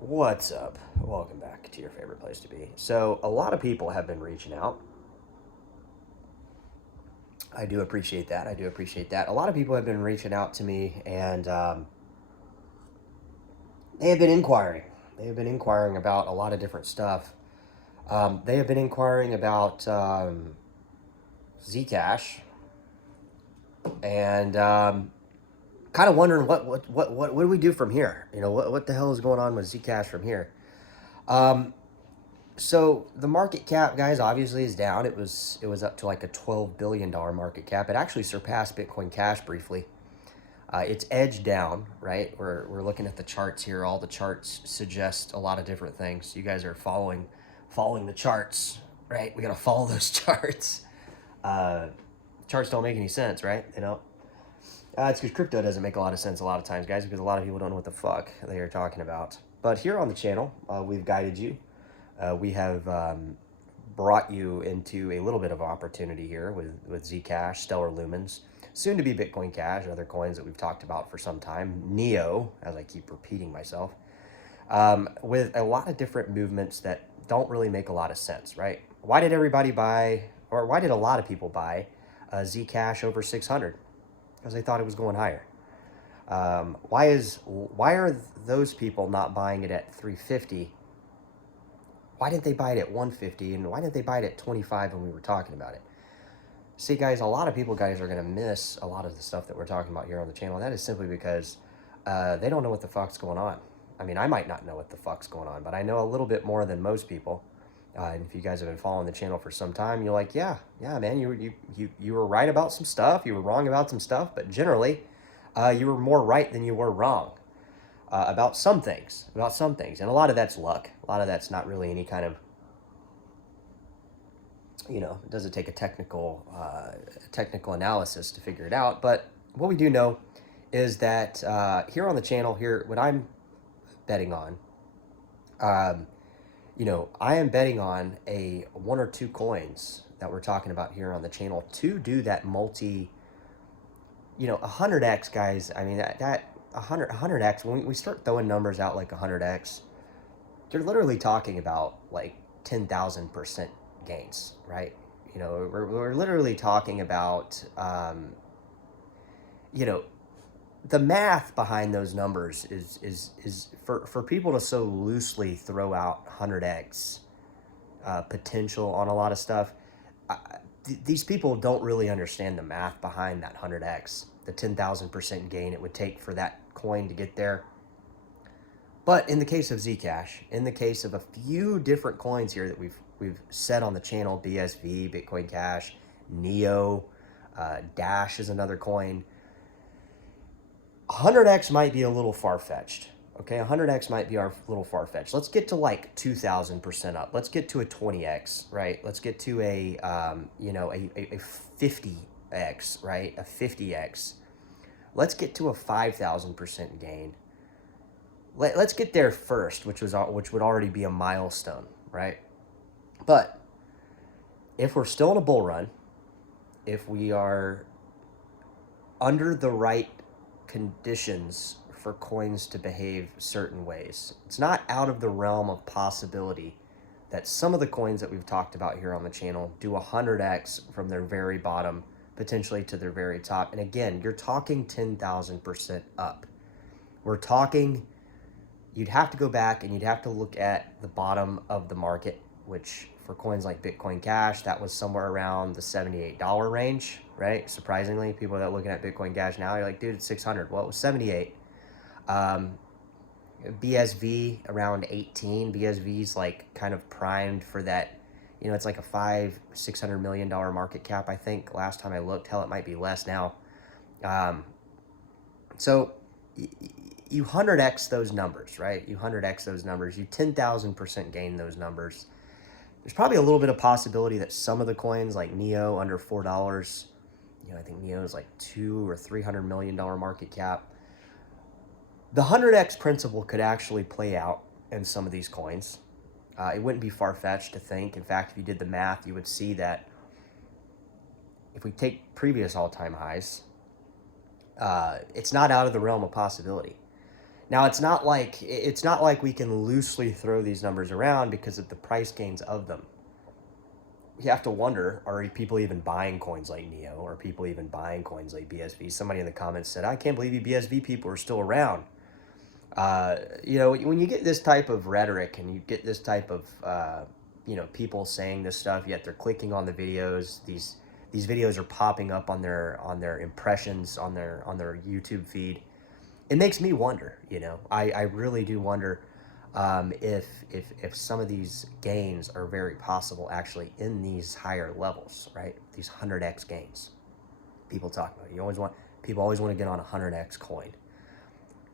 What's up? Welcome back to your favorite place to be. So, a lot of people have been reaching out. I do appreciate that. I do appreciate that. A lot of people have been reaching out to me and they have been inquiring. They have been inquiring about a lot of different stuff. They have been inquiring about Zcash and kind of wondering what do we do from here? You know, what the hell is going on with Zcash from here? Um, So the market cap, guys, obviously is down. It was up to like a $12 billion market cap. It actually surpassed Bitcoin Cash briefly. It's edged down, right? We're looking at the charts here. All the charts suggest a lot of different things. You guys are following the charts, right? We gotta follow those charts. Uh, Charts don't make any sense, right? You know, it's because crypto doesn't make a lot of sense a lot of times, guys, because a lot of people don't know what the fuck they are talking about. But here on the channel, we've guided you. We have brought you into a little bit of opportunity here with Zcash, Stellar Lumens, soon to be Bitcoin Cash, other coins that we've talked about for some time, Neo, as I keep repeating myself, with a lot of different movements that don't really make a lot of sense, right? Why did everybody buy, or why did a lot of people buy Zcash over 600? Because they thought it was going higher. Why are those people not buying it at 350? Why didn't they buy it at 150 and why didn't they buy it at 25 when we were talking about it? See, guys, a lot of people, guys, are going to miss a lot of the stuff that we're talking about here on the channel. And that is simply because they don't know what the fuck's going on. I mean, I might not know what the fuck's going on, but I know a little bit more than most people. And if you guys have been following the channel for some time, you're like, yeah, man, you were right about some stuff, you were wrong about some stuff, but generally, you were more right than you were wrong about some things, and a lot of that's luck. A lot of that's not really any kind of, you know, it doesn't take a technical analysis to figure it out. But what we do know is that here on the channel, here what I'm betting on, um, you know, I am betting on a one or two coins that we're talking about here on the channel to do that multi, you know, 100x, guys. I mean, that 100x, when we start throwing numbers out like 100x, you're literally talking about like 10,000% gains, right? You know, we're literally talking about, you know, the math behind those numbers is for people to so loosely throw out 100x potential on a lot of stuff. These people don't really understand the math behind that 100x, the 10,000% gain it would take for that coin to get there. But in the case of Zcash, in the case of a few different coins here that we've said on the channel, BSV, Bitcoin Cash, Neo, Dash is another coin. 100x might be a little far-fetched. Okay, 100x might be a little far-fetched. Let's get to like 2,000% up. Let's get to a 20x, right? Let's get to you know, a 50x, right? A 50x. Let's get to a 5,000% gain. Let's get there first, which would already be a milestone, right? But if we're still in a bull run, if we are under the right conditions for coins to behave certain ways, it's not out of the realm of possibility that some of the coins that we've talked about here on the channel do 100x from their very bottom potentially to their very top. And again, you're talking 10,000% up. We're talking, you'd have to go back and you'd have to look at the bottom of the market, which for coins like Bitcoin Cash, that was somewhere around the $78 range, right? Surprisingly, people that are looking at Bitcoin Cash now, you're like, dude, it's 600. Well, it was 78. BSV around 18. BSV's like kind of primed for that. You know, it's like a $600 million market cap, I think. Last time I looked, hell, it might be less now. So you 100x those numbers, right? You 100x those numbers. You 10,000% gain those numbers. There's probably a little bit of possibility that some of the coins like Neo under $4, you know, I think Neo is like $200 or $300 million market cap. The 100x principle could actually play out in some of these coins. It wouldn't be far-fetched to think. In fact, if you did the math, you would see that if we take previous all-time highs, it's not out of the realm of possibility. Now it's not like we can loosely throw these numbers around because of the price gains of them. You have to wonder, are people even buying coins like NEO? Are people even buying coins like BSV? Somebody in the comments said, I can't believe you BSV people are still around. You know, when you get this type of rhetoric and you get this type of, you know, people saying this stuff, yet they're clicking on the videos, these videos are popping up on their impressions on their YouTube feed. It makes me wonder, you know, I really do wonder if some of these gains are very possible actually in these higher levels, right? These 100x gains. People talk about it. People always want to get on a 100x coin.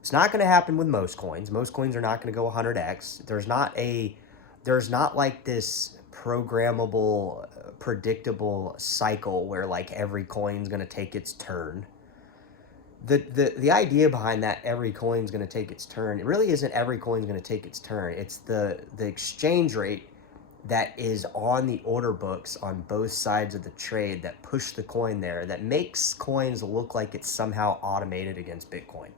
It's not going to happen with most coins. Most coins are not going to go 100x. There's not like this programmable, predictable cycle where like every coin's going to take its turn. The idea behind that every coin's going to take its turn, it really isn't every coin's going to take its turn. It's the exchange rate that is on the order books on both sides of the trade that push the coin there, that makes coins look like it's somehow automated against Bitcoin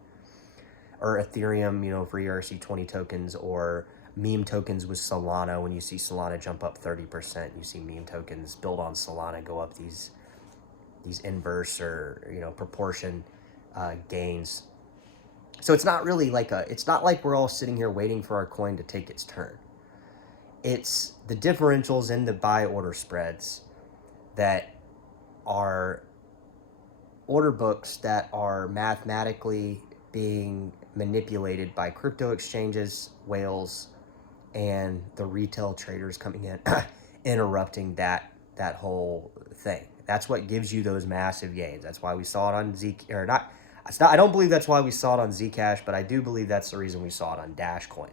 or Ethereum, you know, for ERC20 tokens, or meme tokens with Solana. When you see Solana jump up 30%, you see meme tokens built on Solana go up these inverse or, you know, proportion gains. So it's not really like it's not like we're all sitting here waiting for our coin to take its turn. It's the differentials in the buy order spreads that are order books that are mathematically being manipulated by crypto exchanges, whales, and the retail traders coming in, interrupting that whole thing. That's what gives you those massive gains. That's why we saw it on I don't believe that's why we saw it on Zcash, but I do believe that's the reason we saw it on Dashcoin,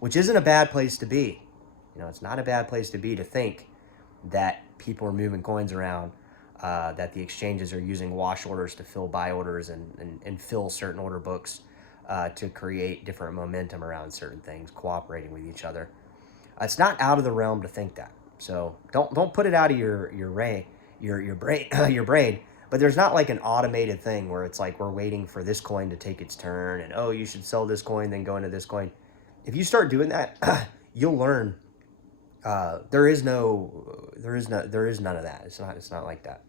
which isn't a bad place to be. You know, it's not a bad place to be, to think that people are moving coins around, that the exchanges are using wash orders to fill buy orders and fill certain order books to create different momentum around certain things, cooperating with each other. It's not out of the realm to think that. So don't put it out of your brain, your brain. But there's not like an automated thing where it's like we're waiting for this coin to take its turn and, oh, you should sell this coin, then go into this coin. If you start doing that, you'll learn. There is none of that. It's not like that.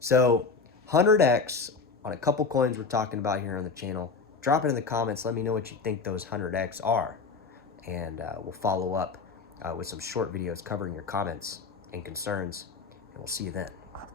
So 100x on a couple coins we're talking about here on the channel. Drop it in the comments. Let me know what you think those 100x are, and we'll follow up with some short videos covering your comments and concerns, and we'll see you then.